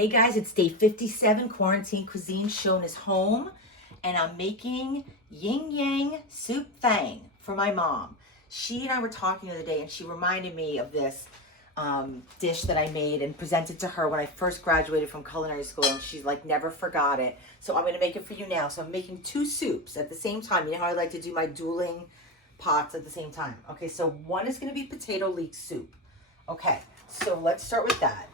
Hey guys, it's day 57, Quarantine Cuisine. Schoen is home, and I'm making yin yang soup thang for my mom. She and I were talking the other day, and she reminded me of this dish that I made and presented to her when I first graduated from culinary school, and she's like never forgot it. So I'm going to make it for you now. So I'm making two soups at the same time. You know how I like to do my dueling pots at the same time. Okay, so one is going to be potato leek soup. Okay, so let's start with that.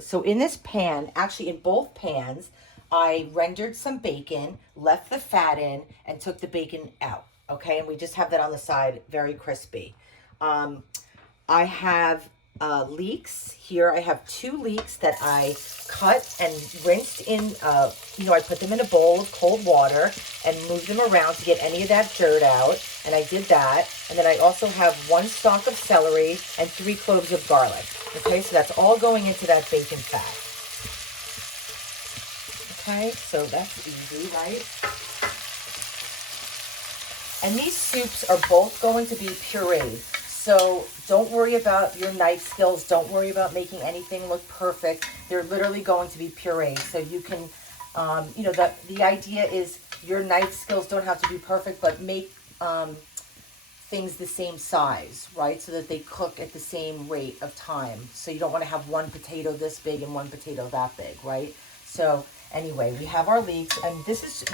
So in this pan, actually in both pans, I rendered some bacon, left the fat in, and took the bacon out. Okay, and we just have that on the side, very crispy. I have leeks here. I have two leeks that I cut and rinsed in, I put them in a bowl of cold water and moved them around to get any of that dirt out. And I did that. And then I also have one stalk of celery and 3 cloves of garlic. Okay, so that's all going into that bacon fat. Okay, so that's easy, right? And these soups are both going to be pureed. So don't worry about your knife skills. Don't worry about making anything look perfect. They're literally going to be pureed. So you can, the idea is your knife skills don't have to be perfect, but make things the same size, right? So that they cook at the same rate of time. So you don't want to have one potato this big and one potato that big, right? So anyway, we have our leeks, and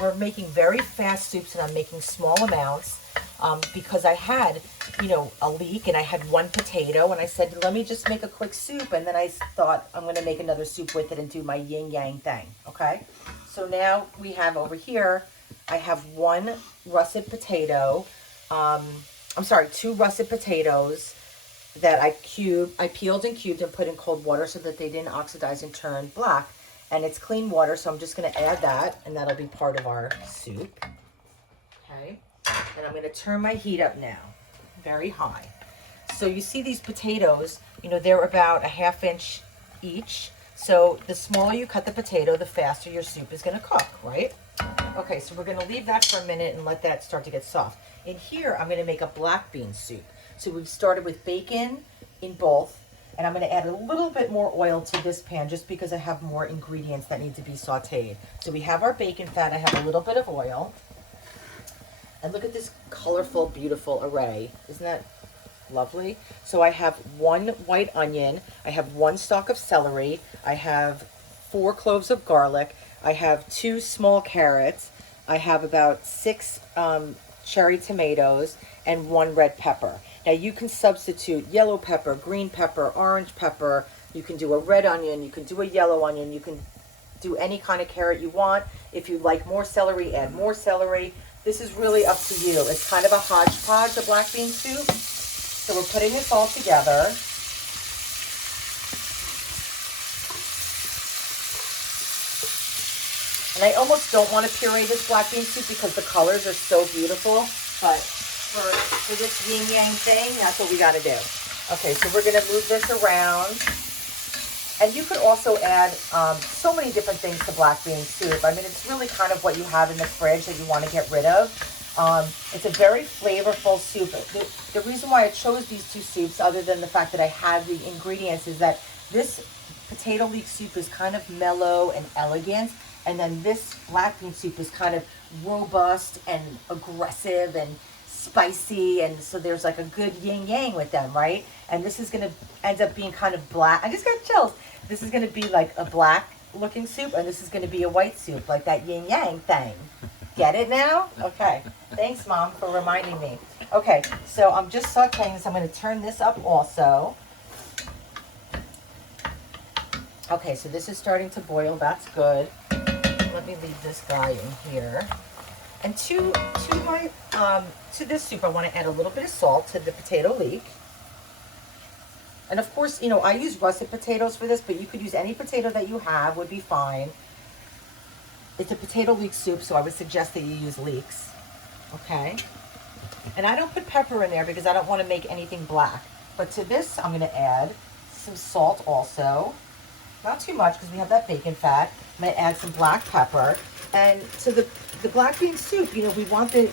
we're making very fast soups, and I'm making small amounts because I had, a leek and I had one potato, and I said, let me just make a quick soup. And then I thought I'm going to make another soup with it and do my yin yang thing. Okay. So now we have over here, I have one russet potato, two russet potatoes that I peeled and cubed and put in cold water so that they didn't oxidize and turn black. And it's clean water, so I'm just going to add that, and that'll be part of our soup. Okay, and I'm going to turn my heat up now, very high. So you see these potatoes, they're about a ½ inch each. So the smaller you cut the potato, the faster your soup is going to cook, right? Okay, so we're going to leave that for a minute and let that start to get soft. In here, I'm going to make a black bean soup. So we've started with bacon in both. And I'm going to add a little bit more oil to this pan just because I have more ingredients that need to be sauteed. So we have our bacon fat. I have a little bit of oil. And look at this colorful, beautiful array. Isn't that lovely? So I have one white onion. I have one stalk of celery. I have 4 cloves of garlic. I have 2 small carrots. I have about 6 cherry tomatoes and 1 red pepper. Now you can substitute yellow pepper, green pepper, orange pepper. You can do a red onion. You can do a yellow onion. You can do any kind of carrot you want. If you like more celery, add more celery. This is really up to you. It's kind of a hodgepodge, a black bean soup. So we're putting this all together. And I almost don't want to puree this black bean soup because the colors are so beautiful. But for this yin yang thing, that's what we got to do. Okay, so we're going to move this around. And you could also add so many different things to black bean soup. I mean, it's really kind of what you have in the fridge that you want to get rid of. It's a very flavorful soup. The reason why I chose these two soups, other than the fact that I have the ingredients, is that this potato leek soup is kind of mellow and elegant. And then this black bean soup is kind of robust and aggressive and spicy, and so there's like a good yin yang with them, right? And this is going to end up being kind of black. I just got chills. This is going to be like a black looking soup, and this is going to be a white soup, like that yin yang thing. Get it now? Okay. Thanks, Mom, for reminding me. Okay, so I'm just sauteing this. I'm going to turn this up also. Okay, so this is starting to boil. That's good. Let me leave this guy in here. And to this soup, I want to add a little bit of salt to the potato leek. And of course, I use russet potatoes for this, but you could use any potato that you have, would be fine. It's a potato leek soup, so I would suggest that you use leeks. Okay. And I don't put pepper in there because I don't want to make anything black. But to this, I'm going to add some salt also. Not too much because we have that bacon fat. I'm going to add some black pepper. And to the black bean soup, we want the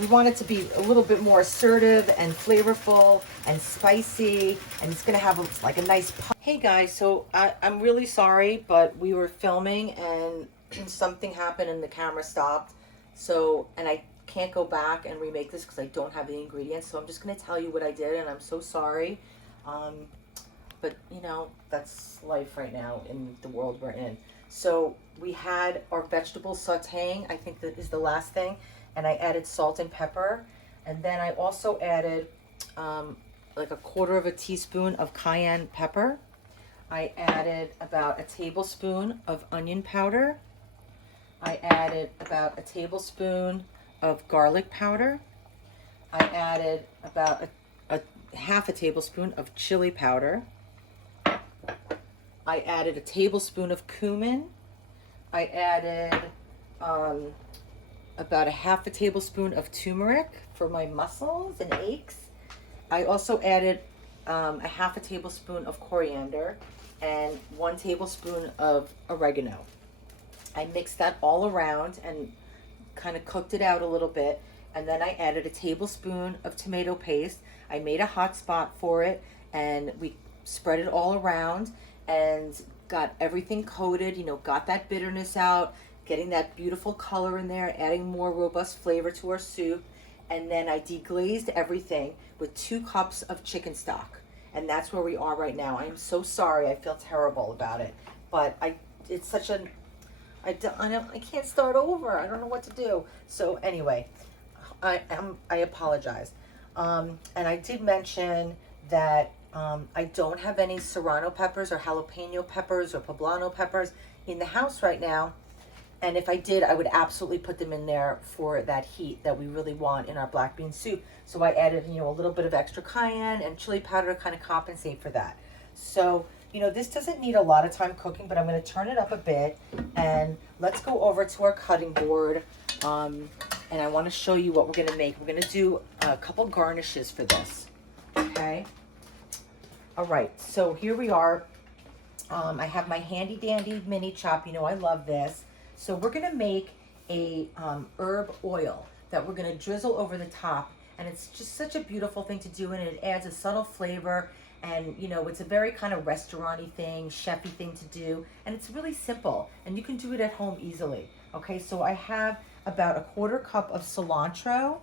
we want it to be a little bit more assertive and flavorful and spicy, and it's gonna have like a nice pop. Hey guys, so I'm really sorry, but we were filming and something happened and the camera stopped. So, and I can't go back and remake this because I don't have the ingredients. So I'm just gonna tell you what I did, and I'm so sorry. But you know, that's life right now in the world we're in. So we had our vegetable sauteing, I think that is the last thing, and I added salt and pepper, and then I also added like a quarter of a teaspoon of cayenne pepper. I added about a tablespoon of onion powder. I added about a tablespoon of garlic powder. I added about a half a tablespoon of chili powder. I added a tablespoon of cumin. I added about a half a tablespoon of turmeric for my muscles and aches. I also added a half a tablespoon of coriander and 1 tablespoon of oregano. I mixed that all around and kind of cooked it out a little bit, and then I added a tablespoon of tomato paste. I made a hot spot for it, and we spread it all around and got everything coated, you know, got that bitterness out, getting that beautiful color in there, adding more robust flavor to our soup. And then I deglazed everything with 2 cups of chicken stock. And that's where we are right now. I am so sorry. I feel terrible about it. But it's such an, I can't start over. I don't know what to do. So anyway, I apologize. And I did mention that I don't have any serrano peppers or jalapeno peppers or poblano peppers in the house right now. And if I did, I would absolutely put them in there for that heat that we really want in our black bean soup. So I added, you know, a little bit of extra cayenne and chili powder to kind of compensate for that. So, you know, this doesn't need a lot of time cooking, but I'm going to turn it up a bit, and let's go over to our cutting board. And I want to show you what we're going to make. We're going to do a couple garnishes for this. Okay. All right. So here we are. I have my handy dandy mini chop. You know, I love this. So we're going to make a herb oil that we're going to drizzle over the top. And it's just such a beautiful thing to do. And it adds a subtle flavor. And, you know, it's a very kind of restaurant-y thing, chef-y thing to do. And it's really simple. And you can do it at home easily. Okay, so I have about a 1/4 cup of cilantro.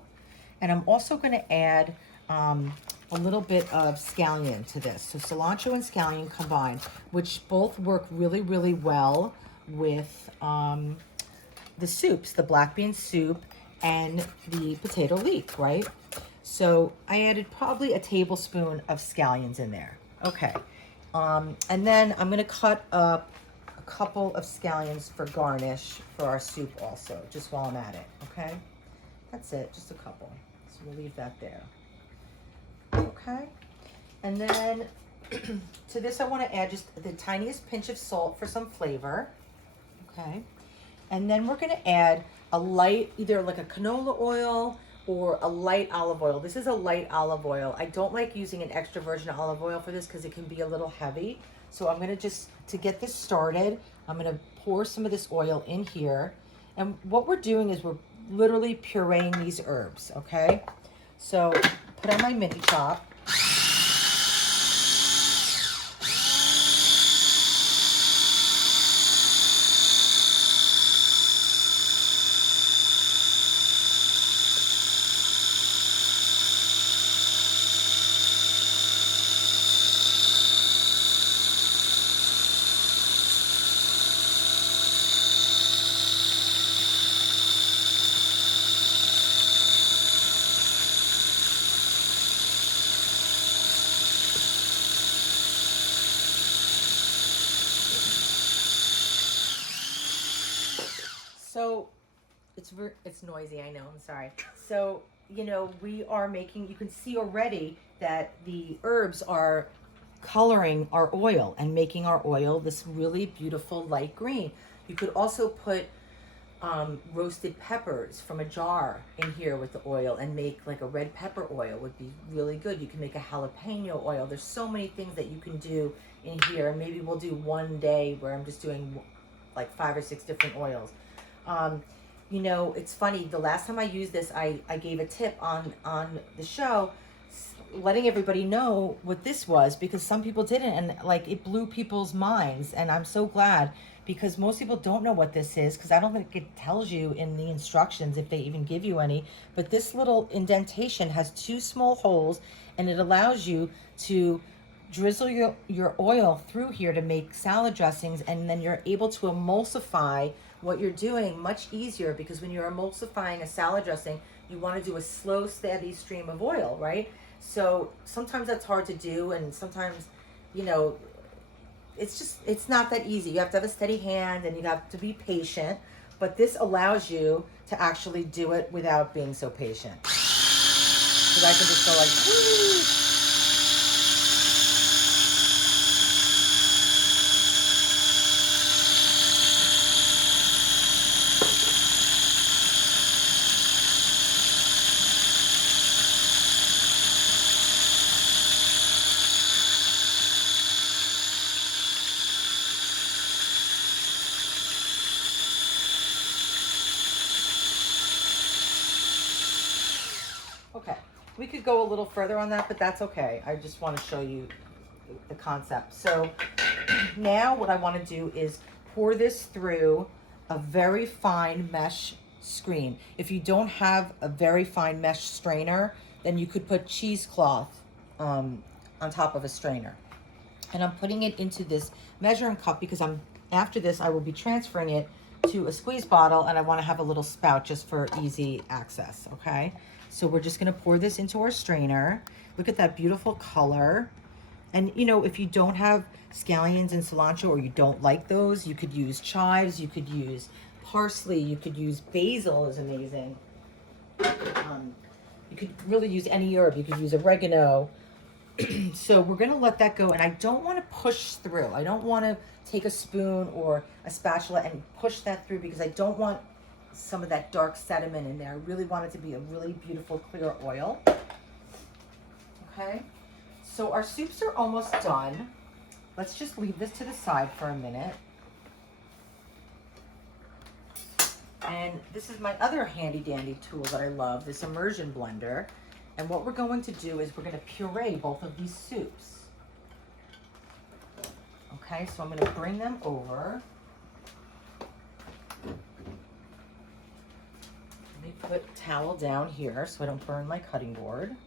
And I'm also going to add a little bit of scallion to this. So cilantro and scallion combined, which both work really, really well with the soups, the black bean soup and the potato leek, right? So I added probably a tablespoon of scallions in there. Okay. And then I'm going to cut up a couple of scallions for garnish for our soup also, just while I'm at it. Okay. That's it. Just a couple. So we'll leave that there. Okay. And then to this, I want to add just the tiniest pinch of salt for some flavor. Okay. And then we're going to add a light, either like a canola oil or a light olive oil. This is a light olive oil. I don't like using an extra virgin olive oil for this because it can be a little heavy. So I'm going to just, to get this started, I'm going to pour some of this oil in here. And what we're doing is we're literally pureeing these herbs, okay? So put on my mini chop. So it's noisy, I know, I'm sorry. So, you know, we are making, you can see already that the herbs are coloring our oil and making our oil this really beautiful light green. You could also put roasted peppers from a jar in here with the oil and make like a red pepper oil would be really good. You can make a jalapeno oil. There's so many things that you can do in here. Maybe we'll do one day where I'm just doing like 5 or 6 different oils. you know, it's funny. The last time I used this, I gave a tip on the show, letting everybody know what this was, because some people didn't, and like it blew people's minds. And I'm so glad, because most people don't know what this is, because I don't think it tells you in the instructions, if they even give you any. But this little indentation has 2 small holes, and it allows you to drizzle your oil through here to make salad dressings, and then you're able to emulsify what you're doing much easier, because when you're emulsifying a salad dressing, you want to do a slow, steady stream of oil, right? So sometimes that's hard to do, and sometimes, you know, it's not that easy. You have to have a steady hand, and you have to be patient, but this allows you to actually do it without being so patient. Because I can just go like, woo! Okay, we could go a little further on that, but that's okay. I just want to show you the concept. So now what I want to do is pour this through a very fine mesh screen. If you don't have a very fine mesh strainer, then you could put cheesecloth on top of a strainer. And I'm putting it into this measuring cup because after this I will be transferring it to a squeeze bottle, and I want to have a little spout just for easy access. Okay, so we're just going to pour this into our strainer. Look at that beautiful color. And you know, if you don't have scallions and cilantro, or you don't like those, you could use chives, you could use parsley, you could use basil, is amazing. You could really use any herb. You could use oregano. So we're going to let that go, and I don't want to push through. I don't want to take a spoon or a spatula and push that through, because I don't want some of that dark sediment in there. I really want it to be a really beautiful clear oil. Okay, so our soups are almost done. Let's just leave this to the side for a minute. And this is my other handy dandy tool that I love, this immersion blender. And what we're going to do is we're going to puree both of these soups. Okay, so I'm going to bring them over. Let me put a towel down here so I don't burn my cutting board.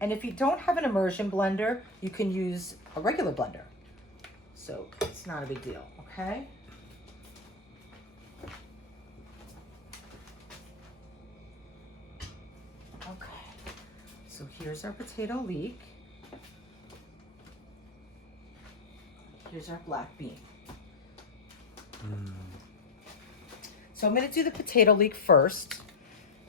And if you don't have an immersion blender, you can use a regular blender. So it's not a big deal, okay? So here's our potato leek. Here's our black bean. So I'm going to do the potato leek first,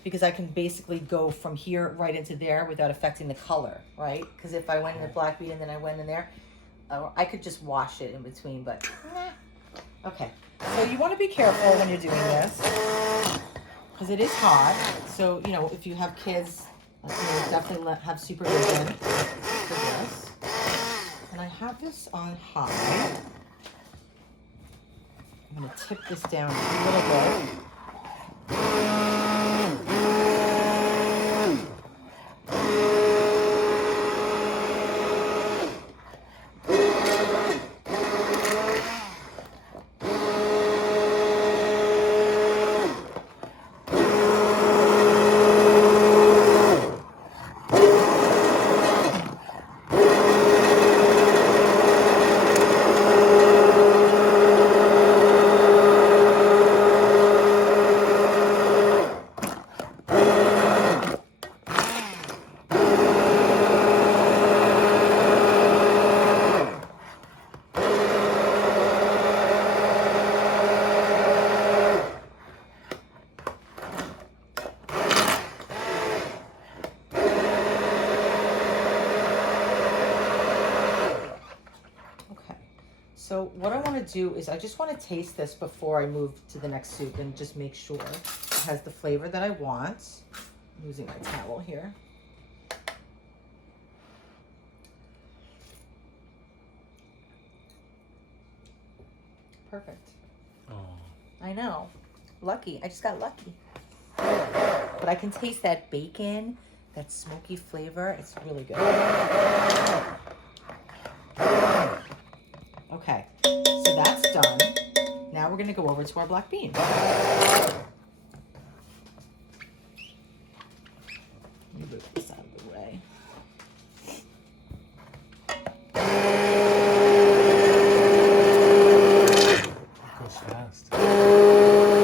because I can basically go from here right into there without affecting the color, right? Because if I went in the black bean and then I went in there, I could just wash it in between, but okay. So you want to be careful when you're doing this, because it is hot. So, you know, if you have kids, definitely have supervision for this. And I have this on high. I'm going to tip this down a little bit. So what I want to do is I just want to taste this before I move to the next soup, and just make sure it has the flavor that I want. I'm using my towel here. perfect. Oh. I know. Lucky. I just got lucky. But I can taste that bacon, that smoky flavor. It's really good. Okay, so that's done. Now we're going to go over to our black bean. Let me move this out of the way. It goes fast.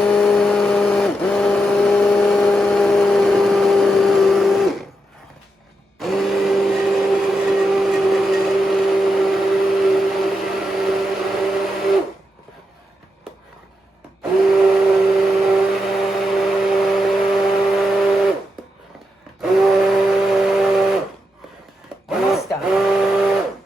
Almost done.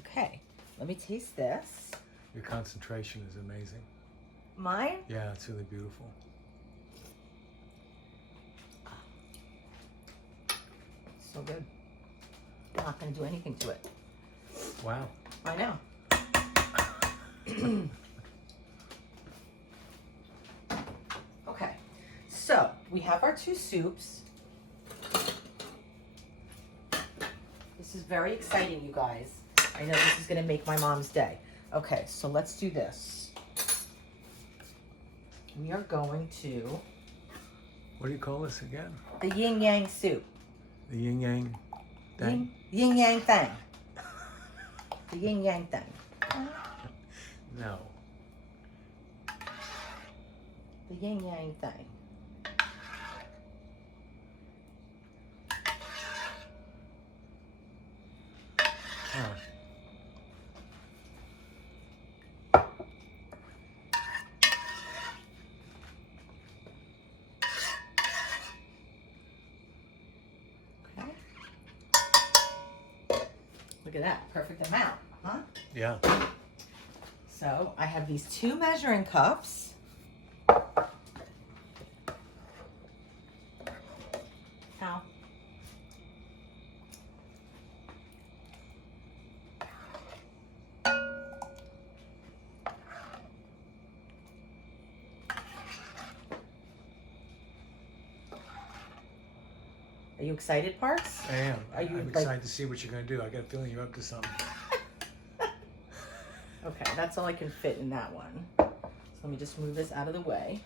Okay, let me taste this. Your concentration is amazing. Mine? Yeah, it's really beautiful. So good. I'm not going to do anything to it. Wow. I know. Okay, so we have our two soups. This is very exciting, you guys. I know this is going to make my mom's day. Okay, so let's do this. We are going to What do you call this again? the yin yang soup. The yin yang thing? Yin yang thing. The yin yang thing. No. The yin yang thing. Huh. Okay. Look at that, perfect amount, huh? Yeah. So I have these two measuring cups. Ow. Are you excited, Parks? I am. Are you, I'm like- excited to see what you're going to do. I got a feeling you're up to something. Okay, that's all I can fit in that one. So let me just move this out of the way.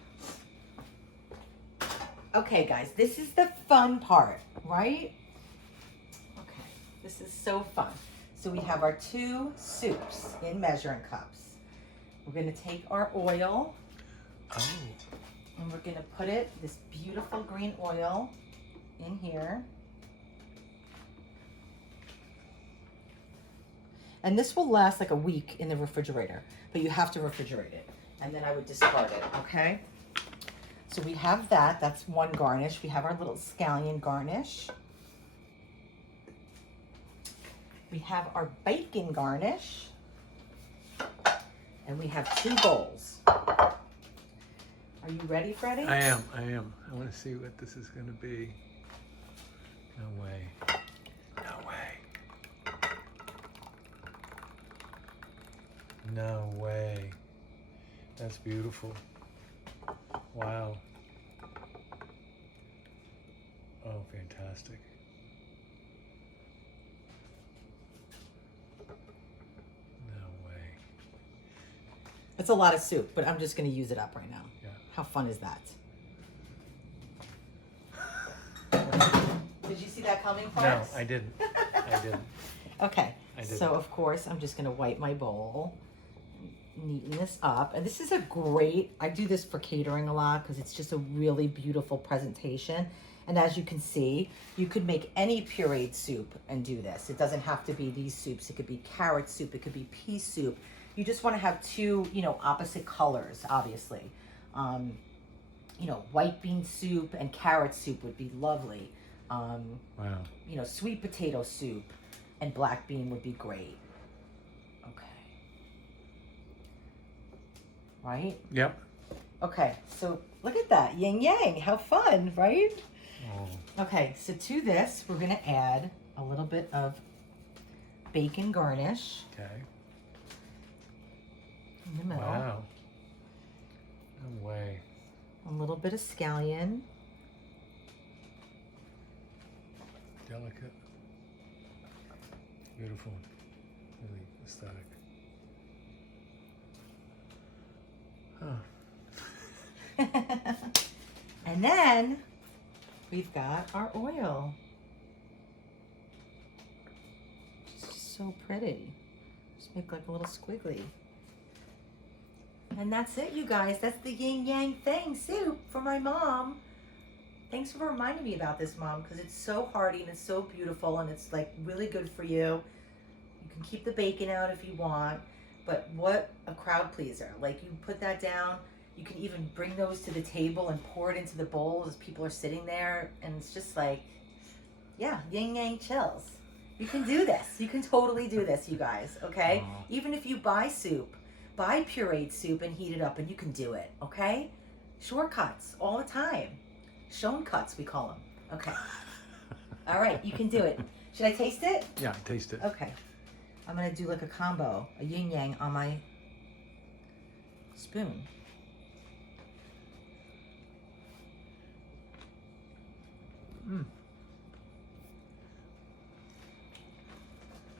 Okay, guys, this is the fun part, right? Okay, this is so fun. So we have our two soups in measuring cups. We're gonna take our oil Oh. and we're gonna put it, this beautiful green oil, in here. And this will last like a week in the refrigerator, but you have to refrigerate it. And then I would discard it, okay? So we have that, that's one garnish. We have our little scallion garnish. We have our bacon garnish. And we have two bowls. Are you ready, Freddie? I am. I want to see what this is going to be. No way. No way. No way. That's beautiful. Wow. Oh, fantastic. No way. It's a lot of soup, but I'm just gonna use it up right now. Yeah. How fun is that? Did you see that coming, No, Parks? I didn't. I didn't. Okay, I didn't. so of course I'm just gonna wipe my bowl, neaten this up. And this is a great, I do this for catering a lot because it's just a really beautiful presentation. And as you can see, you could make any pureed soup and do this. It doesn't have to be these soups. It could be carrot soup, it could be pea soup. You just wanna have two, opposite colors, obviously. White bean soup and carrot soup would be lovely. Wow. Sweet potato soup. and black bean would be great. Okay. Right? Yep. Okay, so look at that. Yin yang. How fun, right? Oh. Okay, so to this, we're going to add a little bit of bacon garnish Okay. in the middle. Wow. No way. A little bit of scallion. Delicate. Beautiful. Really aesthetic. Huh. And then we've got our oil. It's just so pretty. Just make like a little squiggly. And that's it, you guys. That's the yin yang thing soup for my mom. Thanks for reminding me about this, Mom, because it's so hearty and it's so beautiful and it's like really good for you. You can keep the bacon out if you want, but what a crowd pleaser. Like, you put that down, you can even bring those to the table and pour it into the bowls as people are sitting there, and it's just like, yeah, yin yang chills. You can do this. You can totally do this, you guys, okay? Aw. Even if you buy soup, buy pureed soup and heat it up, and you can do it, okay? Shortcuts all the time. Schoen cuts, we call them. Okay. All right, you can do it. Should I taste it? Yeah, taste it. Okay. I'm going to do like a combo, a yin yang on my spoon. Mm.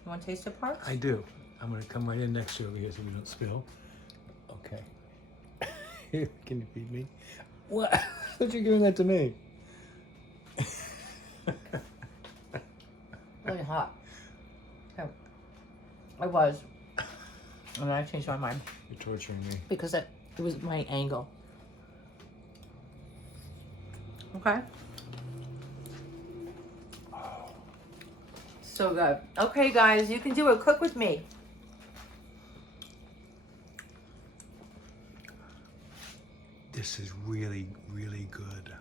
You want to taste the parts? I do. I'm going to come right in next to you over here so we don't spill. Okay. Can you feed me? What? I thought you were giving that to me. Really hot. Oh, I was. And then I changed my mind You're torturing me. because it was my angle. Okay. So good. Okay, guys, you can do it. Cook with me. This is really, really good.